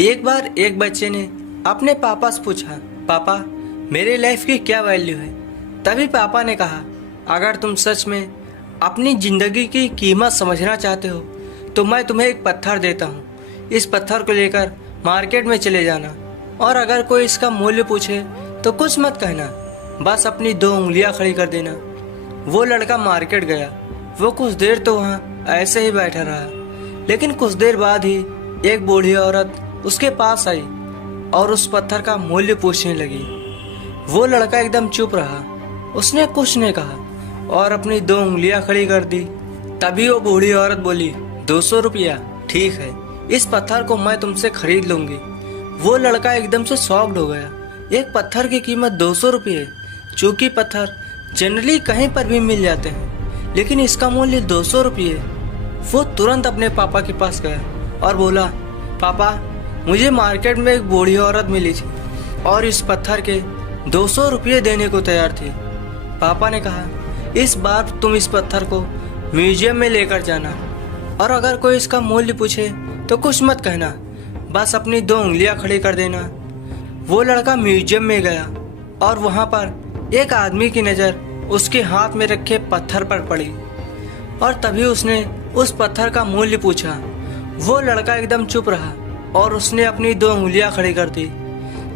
एक बार एक बच्चे ने अपने पापा से पूछा, पापा मेरे लाइफ की क्या वैल्यू है। तभी पापा ने कहा, अगर तुम सच में अपनी ज़िंदगी की कीमत समझना चाहते हो तो मैं तुम्हें एक पत्थर देता हूँ। इस पत्थर को लेकर मार्केट में चले जाना और अगर कोई इसका मूल्य पूछे तो कुछ मत कहना, बस अपनी 2 उंगलियां खड़ी कर देना। वो लड़का मार्केट गया। वो कुछ देर तो वहाँ ऐसे ही बैठा रहा, लेकिन कुछ देर बाद ही एक बूढ़ी औरत उसके पास आई और उस पत्थर का मूल्य पूछने लगी। वो लड़का एकदम चुप रहा, उसने कुछ नहीं कहा और अपनी 2 उंगलियां खड़ी कर दी। तभी वो बूढ़ी औरत बोली, 200 रुपया, ठीक है, इस पत्थर को मैं तुमसे खरीद लूंगी। वो लड़का एकदम से शॉक्ड हो गया। एक पत्थर की कीमत 200 रुपये। चूंकि पत्थर जनरली कहीं पर भी मिल जाते हैं, लेकिन इसका मूल्य 200 रुपये। वो तुरंत अपने पापा के पास गया और बोला, पापा मुझे मार्केट में एक बूढ़ी औरत मिली थी और इस पत्थर के 200 रुपये देने को तैयार थी। पापा ने कहा, इस बार तुम इस पत्थर को म्यूजियम में लेकर जाना और अगर कोई इसका मूल्य पूछे तो कुछ मत कहना, बस अपनी 2 उंगलियां खड़ी कर देना। वो लड़का म्यूजियम में गया और वहाँ पर एक आदमी की नज़र उसके हाथ में रखे पत्थर पर पड़ी और तभी उसने उस पत्थर का मूल्य पूछा। वो लड़का एकदम चुप रहा और उसने अपनी 2 उंगलियां खड़ी कर दी।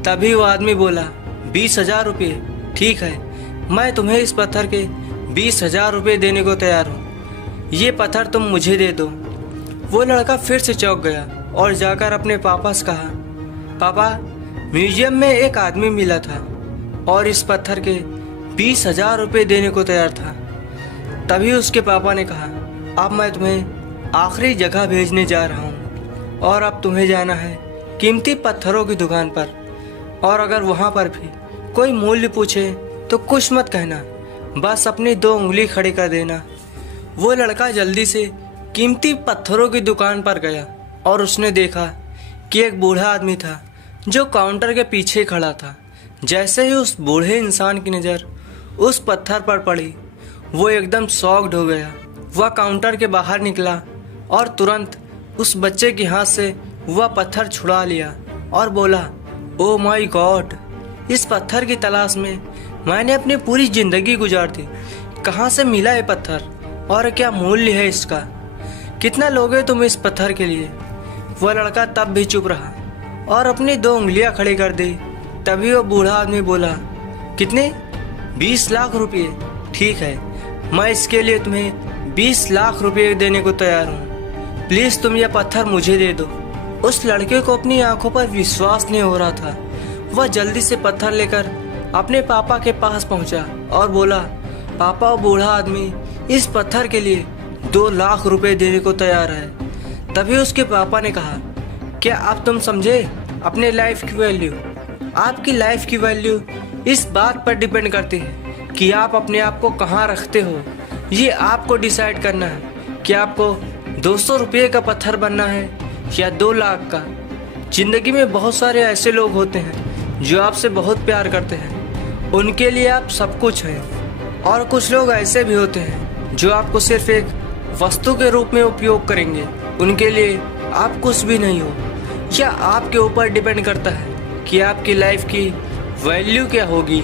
तभी वो आदमी बोला, 20,000 रुपये, ठीक है, मैं तुम्हें इस पत्थर के 20,000 रुपये देने को तैयार हूँ। ये पत्थर तुम मुझे दे दो। वो लड़का फिर से चौंक गया और जाकर अपने पापा से कहा, पापा म्यूजियम में एक आदमी मिला था और इस पत्थर के 20,000 रुपये देने को तैयार था। तभी उसके पापा ने कहा, अब मैं तुम्हें आखिरी जगह भेजने जा रहा हूँ और अब तुम्हें जाना है कीमती पत्थरों की दुकान पर और अगर वहाँ पर भी कोई मूल्य पूछे तो कुछ मत कहना, बस अपनी 2 उंगली खड़ी कर देना। वो लड़का जल्दी से कीमती पत्थरों की दुकान पर गया और उसने देखा कि एक बूढ़ा आदमी था जो काउंटर के पीछे खड़ा था। जैसे ही उस बूढ़े इंसान की नज़र उस पत्थर पर पड़ी, वो एकदम शॉक्ड हो गया। वह काउंटर के बाहर निकला और तुरंत उस बच्चे के हाथ से वह पत्थर छुड़ा लिया और बोला, ओ माय गॉड, इस पत्थर की तलाश में मैंने अपनी पूरी ज़िंदगी गुजार दी। कहाँ से मिला ये पत्थर और क्या मूल्य है इसका? कितना लोगे तुम इस पत्थर के लिए? वह लड़का तब भी चुप रहा और अपनी 2 उंगलियां खड़ी कर दी। तभी वो बूढ़ा आदमी बोला, कितने? 20 लाख रुपये, ठीक है, मैं इसके लिए तुम्हें 20 लाख रुपये देने को तैयार हूँ। प्लीज़ तुम यह पत्थर मुझे दे दो। उस लड़के को अपनी आंखों पर विश्वास नहीं हो रहा था। वह जल्दी से पत्थर लेकर अपने पापा के पास पहुंचा और बोला, पापा वो बूढ़ा आदमी इस पत्थर के लिए 2 लाख रुपए देने को तैयार है। तभी उसके पापा ने कहा, क्या अब तुम समझे अपने लाइफ की वैल्यू? आपकी लाइफ की वैल्यू इस बात पर डिपेंड करती है कि आप अपने आप को कहाँ रखते हो। ये आपको डिसाइड करना है कि आपको 200 रुपये का पत्थर बनना है या 2 लाख का। ज़िंदगी में बहुत सारे ऐसे लोग होते हैं जो आपसे बहुत प्यार करते हैं, उनके लिए आप सब कुछ हैं, और कुछ लोग ऐसे भी होते हैं जो आपको सिर्फ एक वस्तु के रूप में उपयोग करेंगे, उनके लिए आप कुछ भी नहीं हो। या आपके ऊपर डिपेंड करता है कि आपकी लाइफ की वैल्यू क्या होगी।